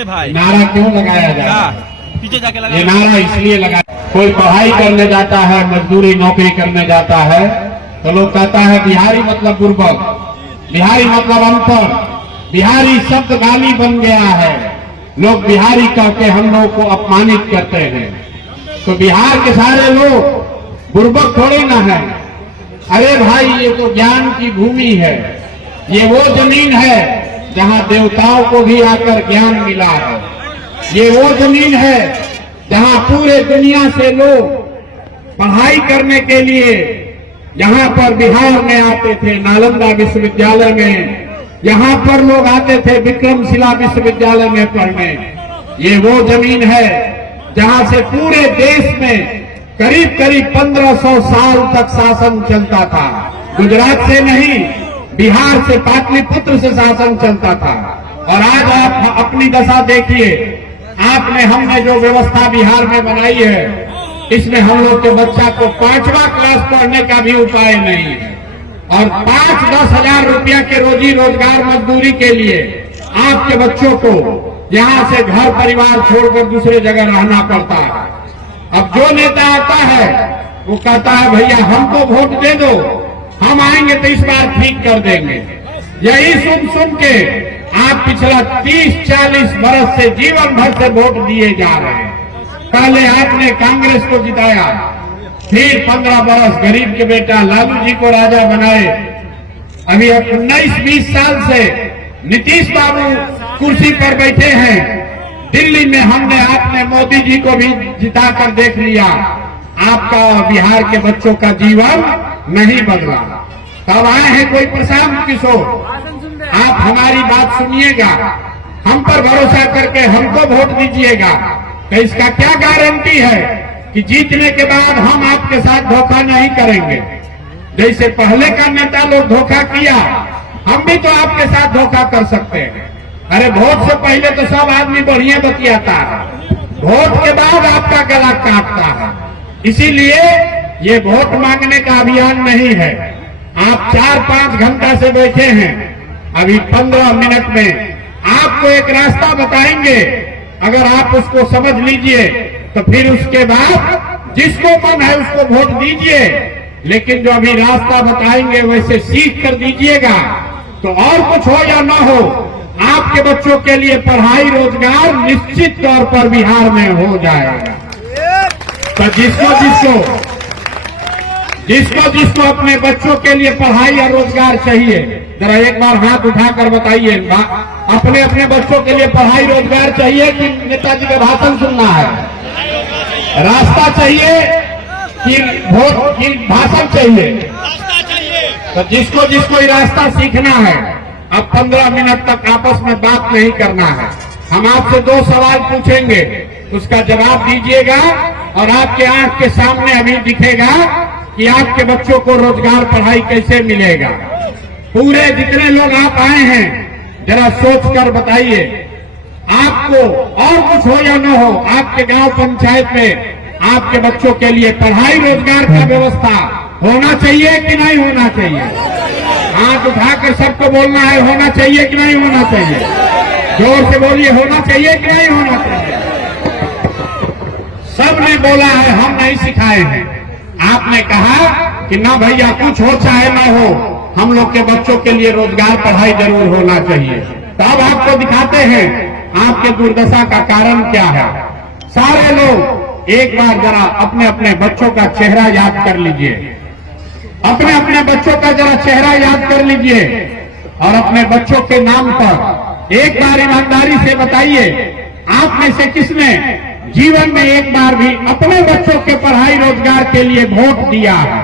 नारा क्यों लगाया जाए? पीछे जाके लगा। ये नारा इसलिए लगा, कोई पढ़ाई करने जाता है, मजदूरी नौकरी करने जाता है तो लोग कहता है बिहारी मतलब बुर्बक, बिहारी मतलब अनपढ़, बिहारी शब्द गाली बन गया है। लोग बिहारी कह के हम लोग को अपमानित करते हैं। तो बिहार के सारे लोग बुर्बक थोड़े ना है। अरे भाई, ये तो ज्ञान की भूमि है। ये वो जमीन है जहां देवताओं को भी आकर ज्ञान मिला है। ये वो जमीन है जहां पूरे दुनिया से लोग पढ़ाई करने के लिए यहाँ पर बिहार में आते थे, नालंदा विश्वविद्यालय में, यहाँ पर लोग आते थे विक्रमशिला विश्वविद्यालय में पढ़ने। ये वो जमीन है जहां से पूरे देश में करीब करीब 1500 साल तक शासन चलता था। गुजरात से नहीं, बिहार से, पाटलिपुत्र से शासन चलता था। और आज आप अपनी दशा देखिए, हमने जो व्यवस्था बिहार में बनाई है, इसमें हम लोग के बच्चा को 5वां क्लास पढ़ने का भी उपाय नहीं है। और 5-10 हजार रुपया के रोजी रोजगार मजदूरी के लिए आपके बच्चों को यहाँ से घर परिवार छोड़कर दूसरे जगह रहना पड़ता है। अब जो नेता आता है वो कहता है भैया हमको वोट दे दो, हम आएंगे तो इस बार ठीक कर देंगे। यही सुन के आप पिछला 30-40 बरस से जीवन भर से वोट दिए जा रहे हैं। पहले आपने कांग्रेस को जिताया, फिर 15 बरस गरीब के बेटा लालू जी को राजा बनाए। अभी 19-20 साल से नीतीश बाबू कुर्सी पर बैठे हैं। दिल्ली में हमने आपने मोदी जी को भी जिताकर देख लिया। आपका बिहार के बच्चों का जीवन नहीं बदला। तब आए हैं कोई प्रशांत किशोर, आप हमारी बात सुनिएगा, हम पर भरोसा करके हमको वोट दीजिएगा। तो इसका क्या गारंटी है कि जीतने के बाद हम आपके साथ धोखा नहीं करेंगे? जैसे पहले का नेता लोग धोखा किया, हम भी तो आपके साथ धोखा कर सकते हैं। अरे वोट से पहले तो सब आदमी बढ़िया बतियाता है, वोट के बाद आपका गला काटता है। इसीलिए ये वोट मांगने का अभियान नहीं है। आप 4-5 घंटा से बैठे हैं, अभी 15 मिनट में आपको एक रास्ता बताएंगे। अगर आप उसको समझ लीजिए तो फिर उसके बाद जिसको मन है उसको वोट दीजिए। लेकिन जो अभी रास्ता बताएंगे वैसे सीख कर दीजिएगा। तो और कुछ हो या ना हो, आपके बच्चों के लिए पढ़ाई रोजगार निश्चित तौर पर बिहार में हो जाएगा। तो जिसको अपने बच्चों के लिए पढ़ाई और रोजगार चाहिए, जरा एक बार हाथ उठाकर बताइए, अपने अपने बच्चों के लिए पढ़ाई रोजगार चाहिए कि नेताजी का भाषण सुनना है? रास्ता चाहिए कि वोट की भाषण चाहिए? तो जिसको रास्ता सीखना है, अब 15 मिनट तक आपस में बात नहीं करना है। हम आपसे 2 सवाल पूछेंगे, उसका जवाब दीजिएगा और आपके आंख के सामने अभी दिखेगा कि आपके बच्चों को रोजगार पढ़ाई कैसे मिलेगा। पूरे जितने लोग आप आए हैं, जरा सोच कर बताइए, आपको और कुछ हो या न हो, आपके गांव पंचायत में आपके बच्चों के लिए पढ़ाई रोजगार का व्यवस्था होना चाहिए कि नहीं होना चाहिए? हाथ उठाकर सबको बोलना है, होना चाहिए कि नहीं होना चाहिए? जोर से बोलिए, होना चाहिए कि नहीं होना चाहिए? सबने बोला है, हम नहीं सिखाए हैं। आपने कहा कि ना भैया कुछ हो चाहे ना हो, हम लोग के बच्चों के लिए रोजगार पढ़ाई जरूर होना चाहिए। तो अब आपको दिखाते हैं आपके दुर्दशा का कारण क्या है। सारे लोग एक बार जरा अपने अपने बच्चों का चेहरा याद कर लीजिए, अपने अपने बच्चों का जरा चेहरा याद कर लीजिए और अपने बच्चों के नाम पर एक बार ईमानदारी से बताइए, आप में से किसने जीवन में एक बार भी अपने बच्चों के पढ़ाई रोजगार के लिए वोट दिया है?